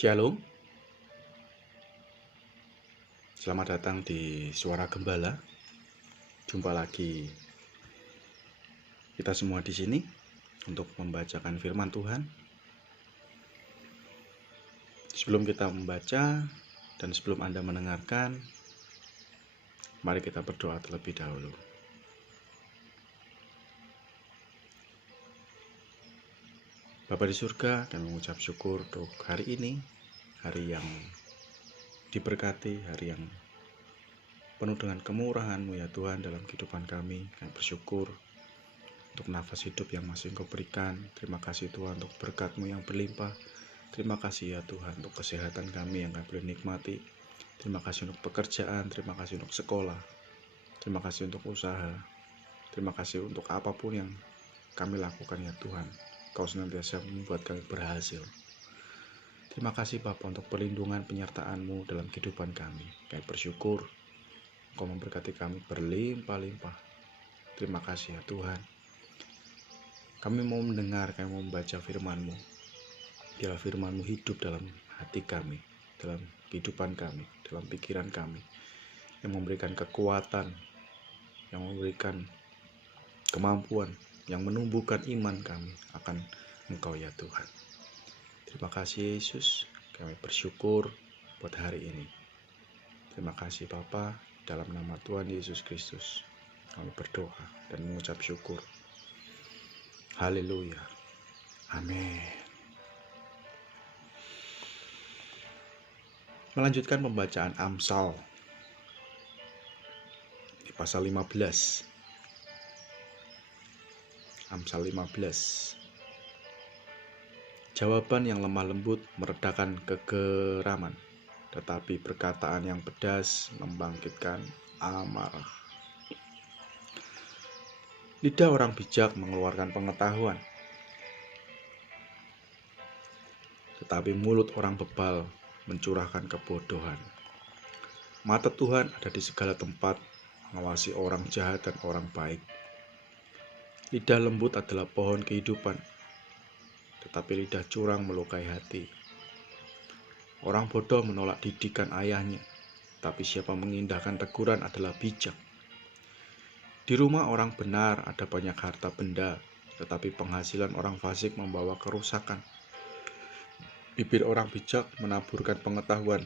Shalom, selamat datang di Suara Gembala. Jumpa lagi kita semua di sini untuk membacakan firman Tuhan. Sebelum kita membaca dan sebelum Anda mendengarkan, mari kita berdoa terlebih dahulu. Bapa di surga, kami mengucap syukur untuk hari ini, hari yang diberkati, hari yang penuh dengan kemurahan-Mu ya Tuhan dalam kehidupan kami. Kami bersyukur untuk nafas hidup yang masih Engkau berikan. Terima kasih Tuhan untuk berkat-Mu yang berlimpah. Terima kasih ya Tuhan untuk kesehatan kami yang kami boleh nikmati. Terima kasih untuk pekerjaan, terima kasih untuk sekolah, terima kasih untuk usaha, terima kasih untuk apapun yang kami lakukan ya Tuhan. Kau senantiasa membuat kami berhasil. Terima kasih Bapa untuk perlindungan penyertaan-Mu dalam kehidupan kami. Kami bersyukur Engkau memberkati kami berlimpah-limpah. Terima kasih ya Tuhan. Kami mau mendengar, kami mau membaca firman-Mu. Biarlah firman-Mu hidup dalam hati kami, dalam kehidupan kami, dalam pikiran kami, yang memberikan kekuatan, yang memberikan kemampuan, yang menumbuhkan iman kami akan Engkau ya Tuhan. Terima kasih Yesus, kami bersyukur buat hari ini. Terima kasih Bapa, dalam nama Tuhan Yesus Kristus kami berdoa dan mengucap syukur. Haleluya. Amin. Melanjutkan pembacaan Amsal di pasal 15. Amsal 15. Jawaban yang lemah lembut meredakan kegeraman, tetapi perkataan yang pedas membangkitkan amarah. Lidah orang bijak mengeluarkan pengetahuan, tetapi mulut orang bebal mencurahkan kebodohan. Mata Tuhan ada di segala tempat, mengawasi orang jahat dan orang baik. Lidah lembut adalah pohon kehidupan, tetapi lidah curang melukai hati. Orang bodoh menolak didikan ayahnya, tapi siapa mengindahkan teguran adalah bijak. Di rumah orang benar ada banyak harta benda, tetapi penghasilan orang fasik membawa kerusakan. Bibir orang bijak menaburkan pengetahuan,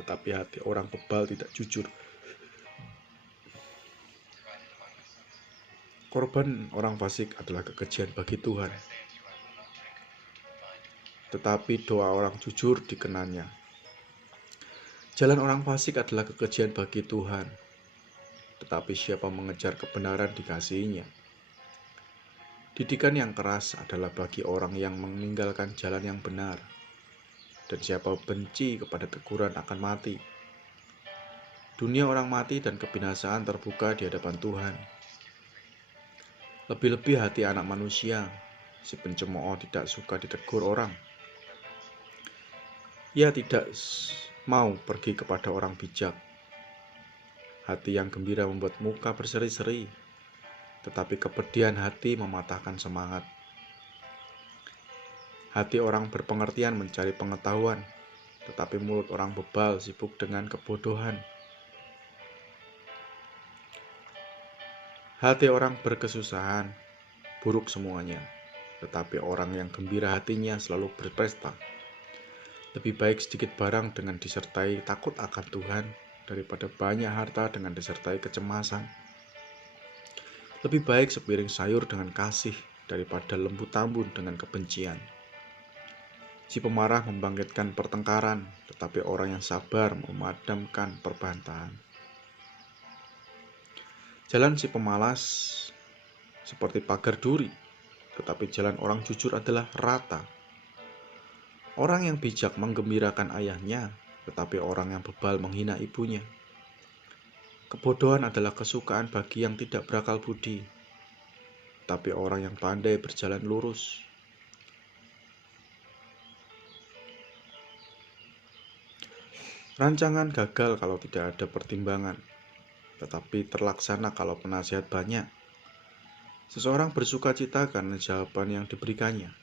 tetapi hati orang bebal tidak jujur. Korban orang fasik adalah kekejian bagi Tuhan, tetapi doa orang jujur dikenannya. Jalan orang fasik adalah kekejian bagi Tuhan, tetapi siapa mengejar kebenaran dikasihinya. Didikan yang keras adalah bagi orang yang meninggalkan jalan yang benar, dan siapa benci kepada teguran akan mati. Dunia orang mati dan kebinasaan terbuka di hadapan Tuhan. Lebih-lebih hati anak manusia, si pencemooh tidak suka ditegur orang. Ia tidak mau pergi kepada orang bijak. Hati yang gembira membuat muka berseri-seri, tetapi kepedihan hati mematahkan semangat. Hati orang berpengertian mencari pengetahuan, tetapi mulut orang bebal sibuk dengan kebodohan. Hati orang berkesusahan, buruk semuanya, tetapi orang yang gembira hatinya selalu berpesta. Lebih baik sedikit barang dengan disertai takut akan Tuhan, daripada banyak harta dengan disertai kecemasan. Lebih baik sepiring sayur dengan kasih, daripada lembu tambun dengan kebencian. Si pemarah membangkitkan pertengkaran, tetapi orang yang sabar memadamkan perbantahan. Jalan si pemalas seperti pagar duri, tetapi jalan orang jujur adalah rata. Orang yang bijak menggembirakan ayahnya, tetapi orang yang bebal menghina ibunya. Kebodohan adalah kesukaan bagi yang tidak berakal budi, tapi orang yang pandai berjalan lurus. Rancangan gagal kalau tidak ada pertimbangan, tetapi terlaksana kalau penasihat banyak. Seseorang bersuka cita karena jawaban yang diberikannya,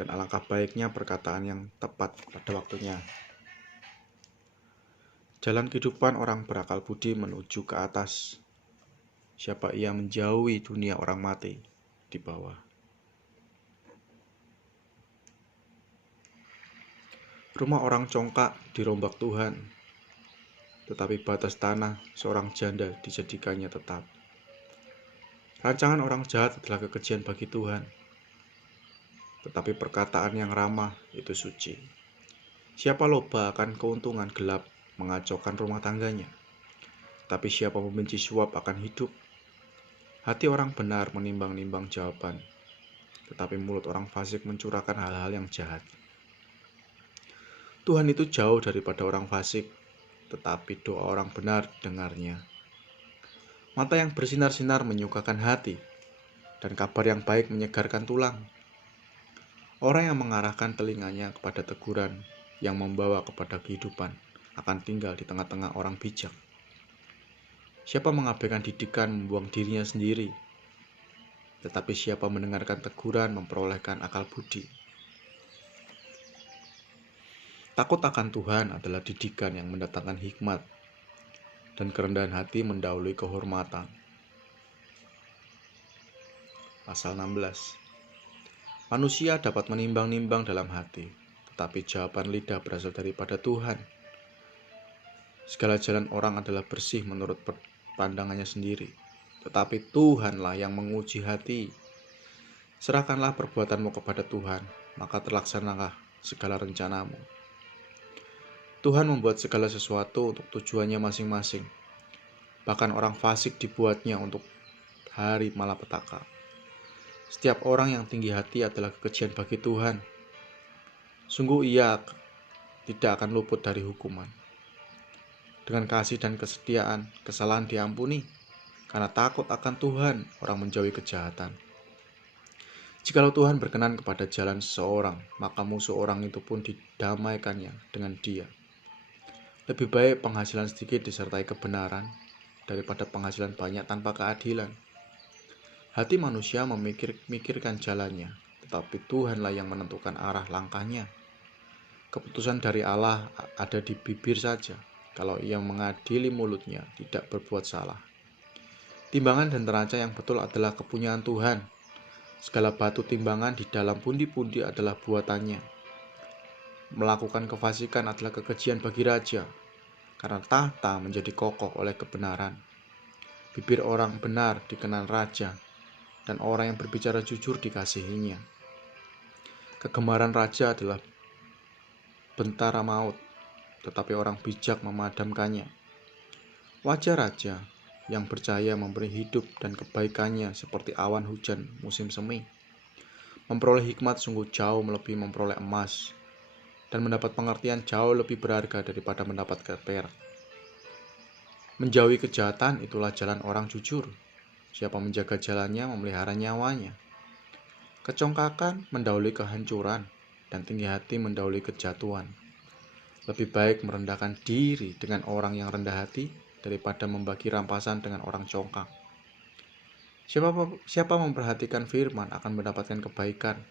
dan alangkah baiknya perkataan yang tepat pada waktunya. Jalan kehidupan orang berakal budi menuju ke atas. Siapa ia menjauhi dunia orang mati di bawah. Rumah orang congkak dirombak Tuhan, tetapi batas tanah seorang janda dijadikannya tetap. Rancangan orang jahat adalah kekejian bagi Tuhan, tetapi perkataan yang ramah itu suci. Siapa loba akan keuntungan gelap mengacaukan rumah tangganya, tapi siapa membenci suap akan hidup. Hati orang benar menimbang-nimbang jawaban, tetapi mulut orang fasik mencurahkan hal-hal yang jahat. Tuhan itu jauh daripada orang fasik, tetapi doa orang benar dengarnya. Mata yang bersinar-sinar menyukakan hati, dan kabar yang baik menyegarkan tulang. Orang yang mengarahkan telinganya kepada teguran yang membawa kepada kehidupan akan tinggal di tengah-tengah orang bijak. Siapa mengabaikan didikan membuang dirinya sendiri, tetapi siapa mendengarkan teguran memperolehkan akal budi. Takut akan Tuhan adalah didikan yang mendatangkan hikmat, dan kerendahan hati mendahului kehormatan. Pasal 16. Manusia dapat menimbang-nimbang dalam hati, tetapi jawaban lidah berasal daripada Tuhan. Segala jalan orang adalah bersih menurut pandangannya sendiri, tetapi Tuhanlah yang menguji hati. Serahkanlah perbuatanmu kepada Tuhan, maka terlaksanalah segala rencanamu. Tuhan membuat segala sesuatu untuk tujuannya masing-masing. Bahkan orang fasik dibuatnya untuk hari malapetaka. Setiap orang yang tinggi hati adalah kekejian bagi Tuhan. Sungguh ia tidak akan luput dari hukuman. Dengan kasih dan kesetiaan, kesalahan diampuni. Karena takut akan Tuhan, orang menjauhi kejahatan. Jikalau Tuhan berkenan kepada jalan seseorang, maka musuh orang itu pun didamaikannya dengan dia. Lebih baik penghasilan sedikit disertai kebenaran daripada penghasilan banyak tanpa keadilan. Hati manusia memikirkan jalannya, tetapi Tuhanlah yang menentukan arah langkahnya. Keputusan dari Allah ada di bibir saja, kalau ia mengadili mulutnya tidak berbuat salah. Timbangan dan teraca yang betul adalah kepunyaan Tuhan. Segala batu timbangan di dalam pundi-pundi adalah buatannya. Melakukan kefasikan adalah kekejian bagi raja, karena tahta menjadi kokoh oleh kebenaran. Bibir orang benar dikenal raja, dan orang yang berbicara jujur dikasihinya. Kegemaran raja adalah bentara maut, tetapi orang bijak memadamkannya. Wajah raja yang bercahaya memberi hidup dan kebaikannya seperti awan hujan musim semi. Memperoleh hikmat sungguh jauh melebihi memperoleh emas, dan mendapat pengertian jauh lebih berharga daripada mendapatkan perak. Menjauhi kejahatan itulah jalan orang jujur. Siapa menjaga jalannya memelihara nyawanya. Kecongkakan mendahului kehancuran, dan tinggi hati mendahului kejatuhan. Lebih baik merendahkan diri dengan orang yang rendah hati daripada membagi rampasan dengan orang congkak. Siapa memperhatikan firman akan mendapatkan kebaikan,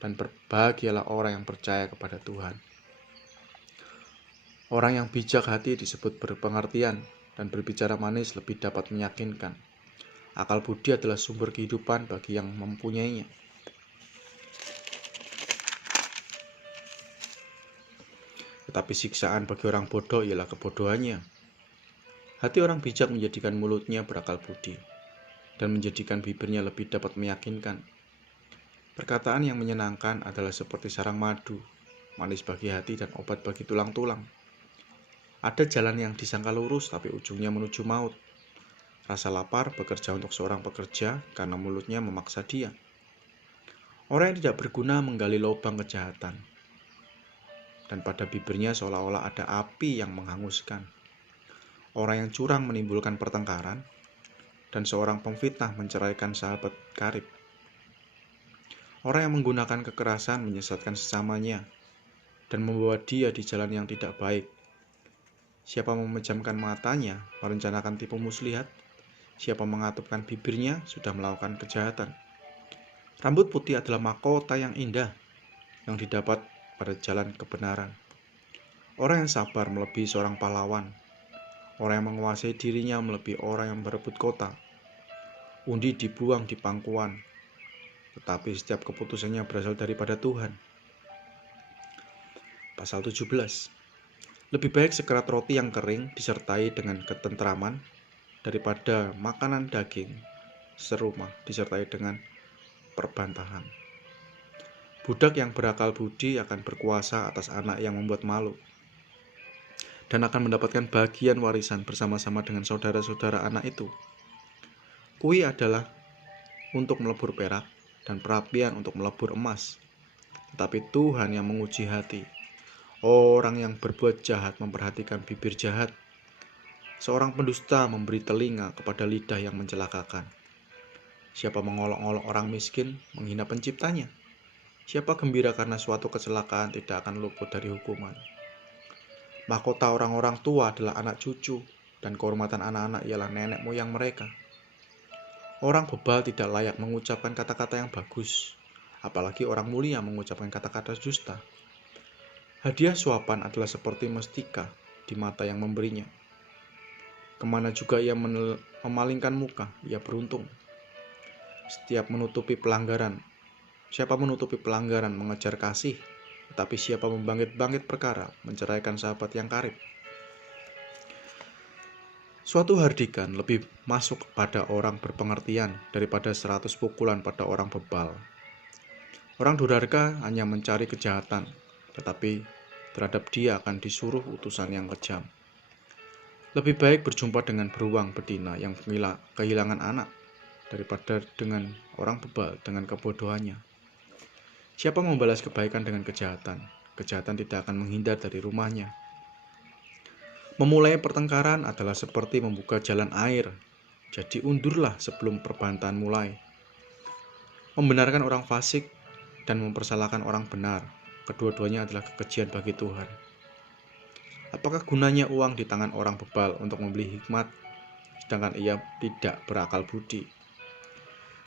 dan berbahagialah orang yang percaya kepada Tuhan. Orang yang bijak hati disebut berpengertian, dan berbicara manis lebih dapat meyakinkan. Akal budi adalah sumber kehidupan bagi yang mempunyainya. Tetapi siksaan bagi orang bodoh ialah kebodohannya. Hati orang bijak menjadikan mulutnya berakal budi, dan menjadikan bibirnya lebih dapat meyakinkan. Perkataan yang menyenangkan adalah seperti sarang madu, manis bagi hati dan obat bagi tulang-tulang. Ada jalan yang disangka lurus tapi ujungnya menuju maut. Rasa lapar bekerja untuk seorang pekerja karena mulutnya memaksa dia. Orang yang tidak berguna menggali lubang kejahatan, dan pada bibirnya seolah-olah ada api yang menghanguskan. Orang yang curang menimbulkan pertengkaran, dan seorang pemfitnah menceraikan sahabat karib. Orang yang menggunakan kekerasan menyesatkan sesamanya, dan membawa dia di jalan yang tidak baik. Siapa memejamkan matanya, merencanakan tipu muslihat. Siapa mengatupkan bibirnya, sudah melakukan kejahatan. Rambut putih adalah mahkota yang indah, yang didapat pada jalan kebenaran. Orang yang sabar melebihi seorang pahlawan. Orang yang menguasai dirinya melebihi orang yang berebut kota. Undi dibuang di pangkuan, tetapi setiap keputusannya berasal daripada Tuhan. Pasal 17. Lebih baik sekerat roti yang kering disertai dengan ketentraman daripada makanan daging serumah disertai dengan perbantahan. Budak yang berakal budi akan berkuasa atas anak yang membuat malu, dan akan mendapatkan bagian warisan bersama-sama dengan saudara-saudara anak itu. Kui adalah untuk melebur perak, dan perapian untuk melebur emas. Tetapi Tuhan yang menguji hati. Orang yang berbuat jahat memperhatikan bibir jahat. Seorang pendusta memberi telinga kepada lidah yang mencelakakan. Siapa mengolok-olok orang miskin, menghina penciptanya. Siapa gembira karena suatu kecelakaan tidak akan luput dari hukuman. Mahkota orang-orang tua adalah anak cucu, dan kehormatan anak-anak ialah nenek moyang mereka. Orang bebal tidak layak mengucapkan kata-kata yang bagus, apalagi orang mulia mengucapkan kata-kata dusta. Hadiah suapan adalah seperti mestika di mata yang memberinya. Kemana juga ia memalingkan muka, ia beruntung. Siapa menutupi pelanggaran mengejar kasih, tetapi siapa membangkit-bangkit perkara, menceraikan sahabat yang karib. Suatu hardikan lebih masuk pada orang berpengertian daripada 100 pukulan pada orang bebal. Orang durhaka hanya mencari kejahatan, tetapi terhadap dia akan disuruh utusan yang kejam. Lebih baik berjumpa dengan beruang betina yang kehilangan anak daripada dengan orang bebal dengan kebodohannya. Siapa membalas kebaikan dengan kejahatan, kejahatan tidak akan menghindar dari rumahnya. Memulai pertengkaran adalah seperti membuka jalan air, jadi undurlah sebelum perbantahan mulai. Membenarkan orang fasik dan mempersalahkan orang benar, kedua-duanya adalah kekejian bagi Tuhan. Apakah gunanya uang di tangan orang bebal untuk membeli hikmat, sedangkan ia tidak berakal budi?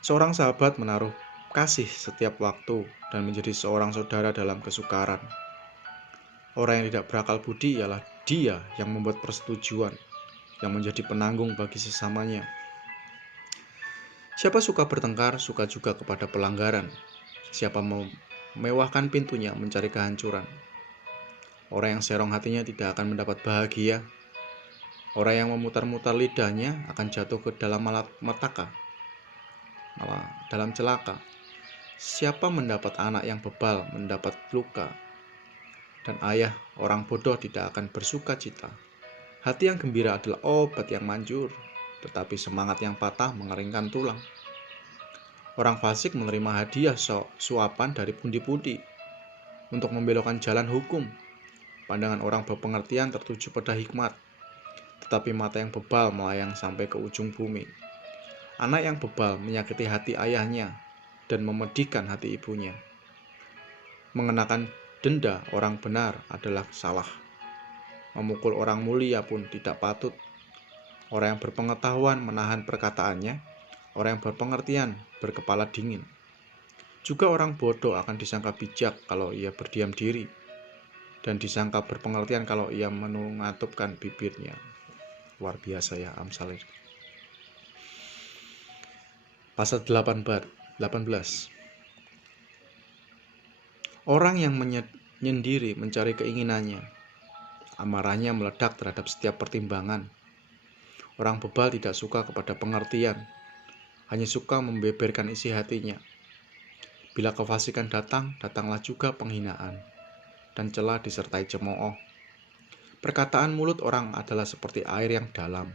Seorang sahabat menaruh kasih setiap waktu dan menjadi seorang saudara dalam kesukaran. Orang yang tidak berakal budi ialah dia yang membuat persetujuan, yang menjadi penanggung bagi sesamanya. Siapa suka bertengkar, suka juga kepada pelanggaran. Siapa memewahkan pintunya mencari kehancuran. Orang yang serong hatinya tidak akan mendapat bahagia. Orang yang memutar-mutar lidahnya akan jatuh ke dalam malapetaka, malah dalam celaka. Siapa mendapat anak yang bebal mendapat luka, dan ayah orang bodoh tidak akan bersuka cita. Hati yang gembira adalah obat yang manjur, tetapi semangat yang patah mengeringkan tulang. Orang fasik menerima hadiah suapan dari pundi-pundi untuk membelokkan jalan hukum. Pandangan orang berpengertian tertuju pada hikmat, tetapi mata yang bebal melayang sampai ke ujung bumi. Anak yang bebal menyakiti hati ayahnya dan memedihkan hati ibunya. Mengenakan denda orang benar adalah salah. Memukul orang mulia pun tidak patut. Orang yang berpengetahuan menahan perkataannya, orang yang berpengertian berkepala dingin. Juga orang bodoh akan disangka bijak kalau ia berdiam diri, dan disangka berpengertian kalau ia mengatupkan bibirnya. Luar biasa ya Amsal. Pasal 18. Orang yang menyendiri mencari keinginannya, amarahnya meledak terhadap setiap pertimbangan. Orang bebal tidak suka kepada pengertian, hanya suka membeberkan isi hatinya. Bila kefasikan datang, datanglah juga penghinaan, dan celah disertai cemooh. Perkataan mulut orang adalah seperti air yang dalam,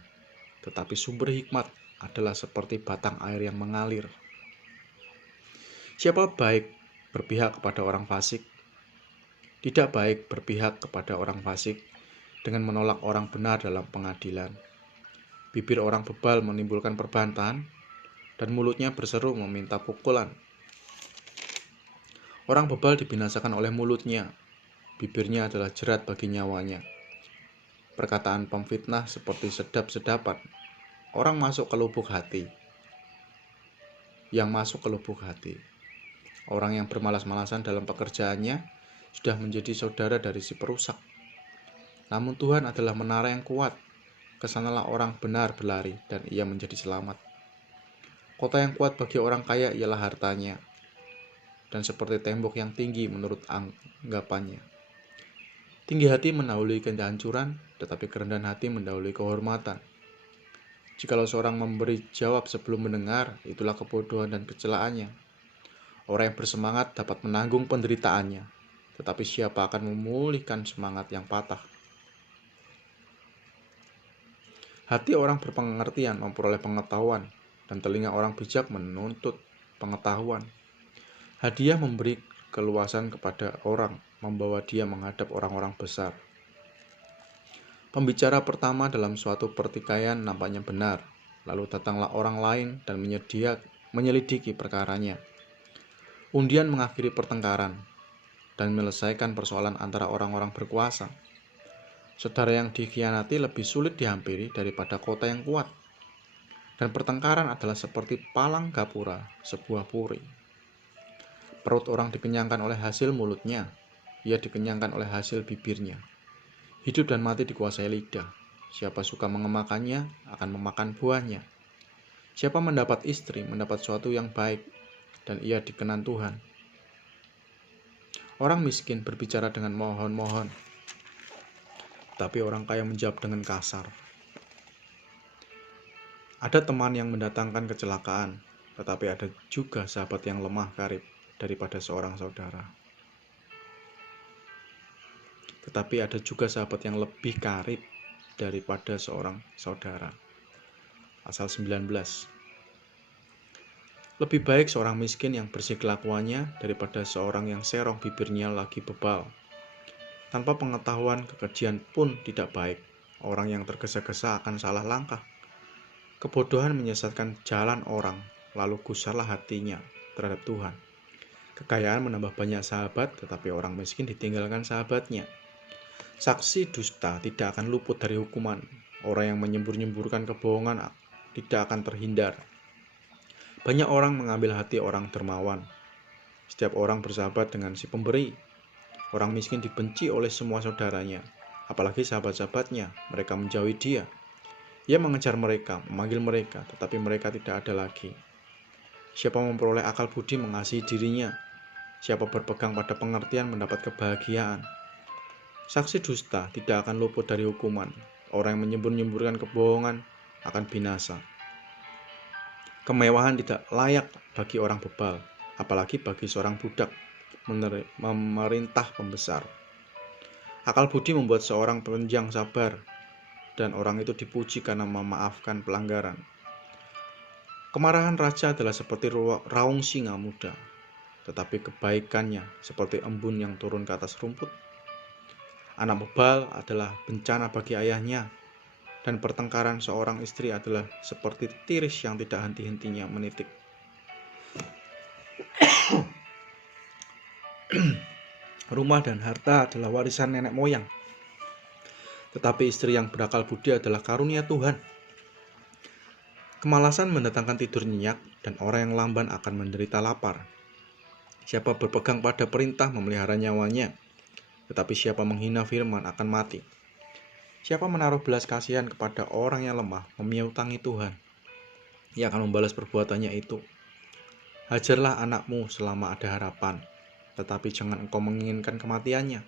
tetapi sumber hikmat adalah seperti batang air yang mengalir. Siapa baik berpihak kepada orang fasik? Tidak baik berpihak kepada orang fasik dengan menolak orang benar dalam pengadilan. Bibir orang bebal menimbulkan perbantahan, dan mulutnya berseru meminta pukulan. Orang bebal dibinasakan oleh mulutnya, bibirnya adalah jerat bagi nyawanya. Perkataan pemfitnah seperti sedap-sedapan. Orang masuk ke lubuk hati. Yang masuk ke lubuk hati. Orang yang bermalas-malasan dalam pekerjaannya sudah menjadi saudara dari si perusak. Namun Tuhan adalah menara yang kuat. Kesanalah orang benar berlari dan ia menjadi selamat. Kota yang kuat bagi orang kaya ialah hartanya, dan seperti tembok yang tinggi menurut anggapannya. Tinggi hati mendahului kehancuran, tetapi kerendahan hati mendahului kehormatan. Jikalau seorang memberi jawab sebelum mendengar, itulah kebodohan dan kecelaannya. Orang yang bersemangat dapat menanggung penderitaannya, tetapi siapa akan memulihkan semangat yang patah? Hati orang berpengertian memperoleh pengetahuan, dan telinga orang bijak menuntut pengetahuan. Hadiah memberi keluasan kepada orang, membawa dia menghadap orang-orang besar. Pembicara pertama dalam suatu pertikaian nampaknya benar, lalu datanglah orang lain dan menyelidiki perkaranya. Undian mengakhiri pertengkaran dan menyelesaikan persoalan antara orang-orang berkuasa. Saudara yang dikhianati lebih sulit dihampiri daripada kota yang kuat. Dan pertengkaran adalah seperti palang gapura, sebuah puri. Perut orang dikenyangkan oleh hasil mulutnya, ia dikenyangkan oleh hasil bibirnya. Hidup dan mati dikuasai lidah. Siapa suka mengemakannya akan memakan buahnya. Siapa mendapat istri mendapat sesuatu yang baik, dan ia dikenan Tuhan. Orang miskin berbicara dengan mohon-mohon, tapi orang kaya menjawab dengan kasar. Ada teman yang mendatangkan kecelakaan, tetapi ada juga sahabat yang lemah karib daripada seorang saudara. Tetapi ada juga sahabat yang lebih karib daripada seorang saudara. Pasal 19. Lebih baik seorang miskin yang bersih kelakuannya daripada seorang yang serong bibirnya lagi bebal. Tanpa pengetahuan, kekejian pun tidak baik. Orang yang tergesa-gesa akan salah langkah. Kebodohan menyesatkan jalan orang, lalu gusarlah hatinya terhadap Tuhan. Kekayaan menambah banyak sahabat, tetapi orang miskin ditinggalkan sahabatnya. Saksi dusta tidak akan luput dari hukuman. Orang yang menyembur-nyemburkan kebohongan tidak akan terhindar. Banyak orang mengambil hati orang dermawan. Setiap orang bersahabat dengan si pemberi. Orang miskin dibenci oleh semua saudaranya, apalagi sahabat-sahabatnya. Mereka menjauhi dia. Ia mengejar mereka, memanggil mereka, tetapi mereka tidak ada lagi. Siapa memperoleh akal budi mengasihi dirinya. Siapa berpegang pada pengertian mendapat kebahagiaan. Saksi dusta tidak akan luput dari hukuman. Orang yang menyembur-nyemburkan kebohongan akan binasa. Kemewahan tidak layak bagi orang bebal, apalagi bagi seorang budak memerintah pembesar. Akal budi membuat seorang penjenjang sabar, dan orang itu dipuji karena memaafkan pelanggaran. Kemarahan raja adalah seperti raung singa muda, tetapi kebaikannya seperti embun yang turun ke atas rumput. Anak bebal adalah bencana bagi ayahnya, dan pertengkaran seorang istri adalah seperti tiris yang tidak henti-hentinya menitik. Rumah dan harta adalah warisan nenek moyang, tetapi istri yang berakal budi adalah karunia Tuhan. Kemalasan mendatangkan tidur nyenyak, dan orang yang lamban akan menderita lapar. Siapa berpegang pada perintah memelihara nyawanya, tetapi siapa menghina firman akan mati. Siapa menaruh belas kasihan kepada orang yang lemah, memiutangi Tuhan. Ia akan membalas perbuatannya itu. Hajarlah anakmu selama ada harapan, tetapi jangan engkau menginginkan kematiannya.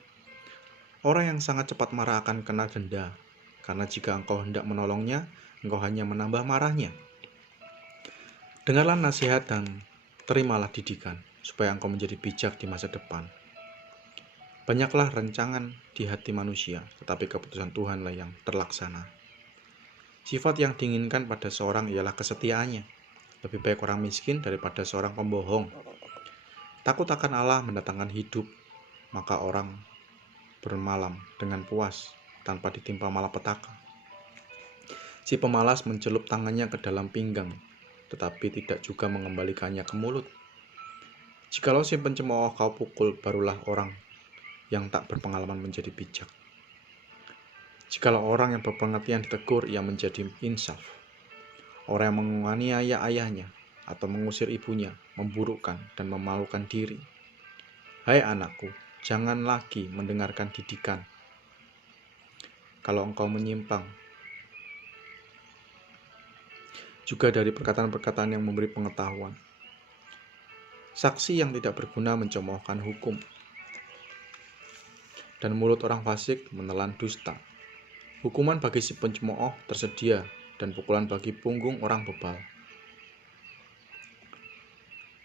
Orang yang sangat cepat marah akan kena denda, karena jika engkau hendak menolongnya, engkau hanya menambah marahnya. Dengarlah nasihat dan terimalah didikan, supaya engkau menjadi bijak di masa depan. Banyaklah rencangan di hati manusia, tetapi keputusan Tuhanlah yang terlaksana. Sifat yang diinginkan pada seorang ialah kesetiaannya. Lebih baik orang miskin daripada seorang pembohong. Takut akan Allah mendatangkan hidup, maka orang bermalam dengan puas tanpa ditimpa malapetaka. Si pemalas mencelup tangannya ke dalam pinggang, tetapi tidak juga mengembalikannya ke mulut. Jikalau si pencemooh kau pukul, barulah orang yang tak berpengalaman menjadi bijak. Jikalau orang yang berpengertian ditegur, ia menjadi insaf. Orang yang menganiaya ayahnya atau mengusir ibunya memburukkan, dan memalukan diri. Hai anakku, jangan lagi mendengarkan didikan. Kalau engkau menyimpang, juga dari perkataan-perkataan yang memberi pengetahuan. Saksi yang tidak berguna mencemoohkan hukum, dan mulut orang fasik menelan dusta. Hukuman bagi si pencemooh tersedia, dan pukulan bagi punggung orang bebal.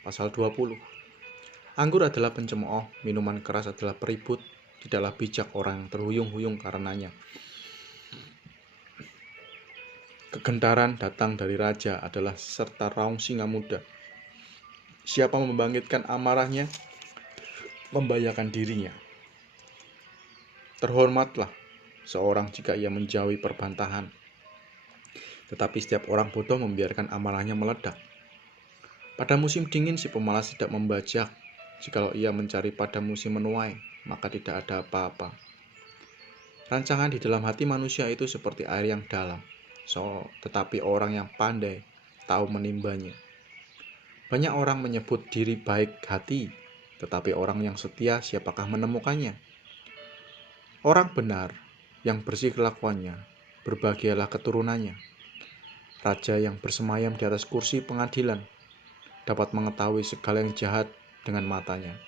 Pasal 20. Anggur adalah pencemooh, minuman keras adalah peribut, tidaklah bijak orang yang terhuyung-huyung karenanya. Kegentaran datang dari raja adalah serta raung singa muda. Siapa membangkitkan amarahnya, membahayakan dirinya. Terhormatlah seorang jika ia menjauhi perbantahan, tetapi setiap orang bodoh membiarkan amarahnya meledak. Pada musim dingin si pemalas tidak membajak, jikalau ia mencari pada musim menuai, maka tidak ada apa-apa. Rancangan di dalam hati manusia itu seperti air yang dalam, tetapi orang yang pandai tahu menimbanya. Banyak orang menyebut diri baik hati, tetapi orang yang setia siapakah menemukannya? Orang benar yang bersih kelakuannya, berbahagialah keturunannya. Raja yang bersemayam di atas kursi pengadilan dapat mengetahui segala yang jahat dengan matanya.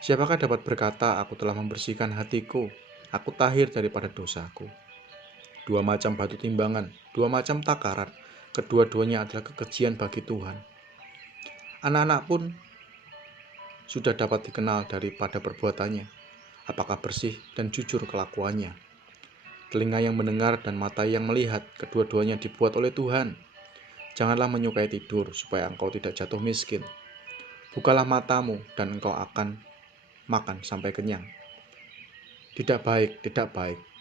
Siapakah dapat berkata, aku telah membersihkan hatiku, aku tahir daripada dosaku. Dua macam batu timbangan, dua macam takaran, kedua-duanya adalah kekejian bagi Tuhan. Anak-anak pun sudah dapat dikenal daripada perbuatannya, apakah bersih dan jujur kelakuannya. Telinga yang mendengar dan mata yang melihat, kedua-duanya dibuat oleh Tuhan. Janganlah menyukai tidur, supaya engkau tidak jatuh miskin. Bukalah matamu, dan engkau akan makan sampai kenyang. Tidak baik,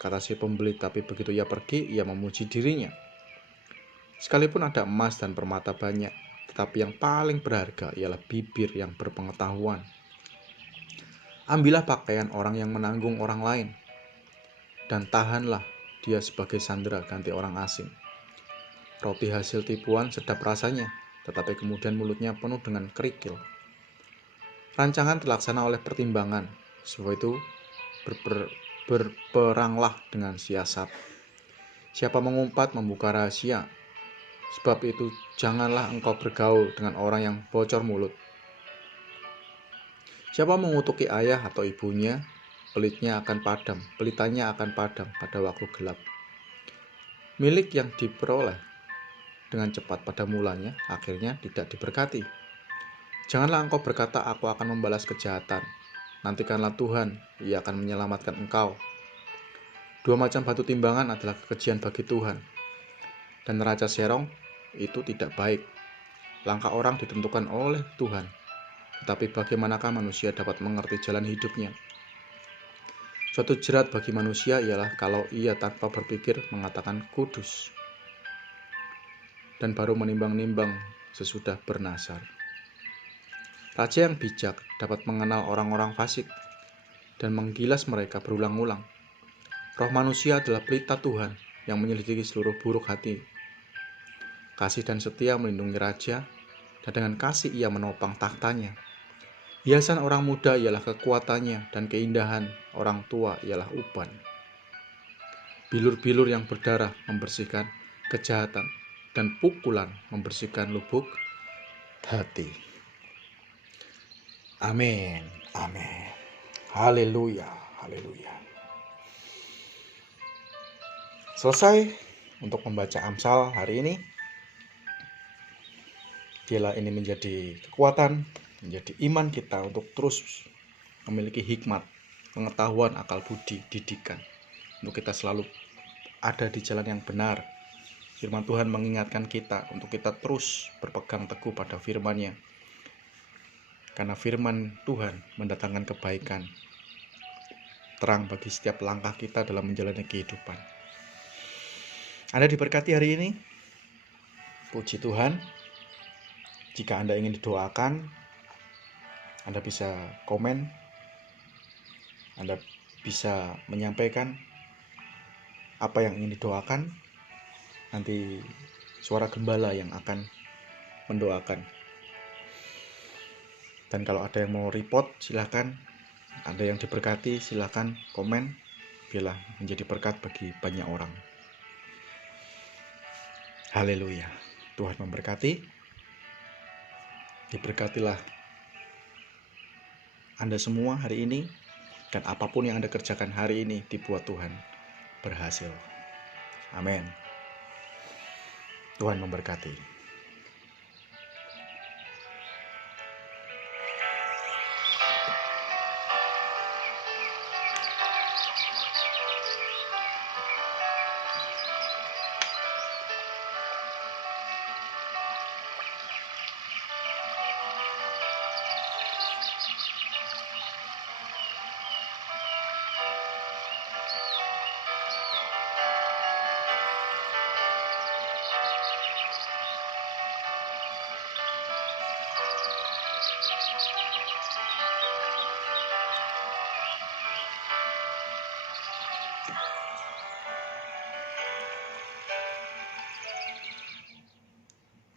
kata si pembeli, tapi begitu ia pergi, ia memuji dirinya. Sekalipun ada emas dan permata banyak, tetapi yang paling berharga ialah bibir yang berpengetahuan. Ambillah pakaian orang yang menanggung orang lain, dan tahanlah dia sebagai sandera ganti orang asing. Roti hasil tipuan sedap rasanya, tetapi kemudian mulutnya penuh dengan kerikil. Rancangan terlaksana oleh pertimbangan, sebab itu berperanglah dengan siasat. Siapa mengumpat membuka rahasia, sebab itu janganlah engkau bergaul dengan orang yang bocor mulut. Siapa mengutuki ayah atau ibunya, pelitannya akan padam pada waktu gelap. Milik yang diperoleh dengan cepat pada mulanya, akhirnya tidak diberkati. Janganlah engkau berkata, aku akan membalas kejahatan. Nantikanlah Tuhan, ia akan menyelamatkan engkau. Dua macam batu timbangan adalah kekejian bagi Tuhan, dan neraca serong itu tidak baik. Langkah orang ditentukan oleh Tuhan, tetapi bagaimanakah manusia dapat mengerti jalan hidupnya? Suatu jerat bagi manusia ialah kalau ia tanpa berpikir mengatakan kudus, dan baru menimbang-nimbang sesudah bernasar. Raja yang bijak dapat mengenal orang-orang fasik dan menggilas mereka berulang-ulang. Roh manusia adalah pelita Tuhan yang menyelidiki seluruh buruk hati. Kasih dan setia melindungi raja, dan dengan kasih ia menopang tahtanya. Hiasan orang muda ialah kekuatannya, dan keindahan orang tua ialah uban. Bilur-bilur yang berdarah membersihkan kejahatan, dan pukulan membersihkan lubuk hati. Amin, amin. Haleluya, haleluya. Selesai untuk membaca Amsal hari ini. Biarlah ini menjadi kekuatan, menjadi iman kita untuk terus memiliki hikmat, pengetahuan, akal budi, didikan, untuk kita selalu ada di jalan yang benar. Firman Tuhan mengingatkan kita untuk kita terus berpegang teguh pada firman-Nya, karena firman Tuhan mendatangkan kebaikan, terang bagi setiap langkah kita dalam menjalani kehidupan. Anda diberkati hari ini. Puji Tuhan. Jika Anda ingin didoakan, Anda bisa komen, Anda bisa menyampaikan apa yang ingin didoakan. Nanti suara gembala yang akan mendoakan. Dan kalau ada yang mau report, silakan. Ada yang diberkati, silakan komen. Biarlah menjadi berkat bagi banyak orang. Haleluya. Tuhan memberkati. Diberkatilah Anda semua hari ini. Dan apapun yang Anda kerjakan hari ini dibuat Tuhan berhasil. Amin. Tuhan memberkati.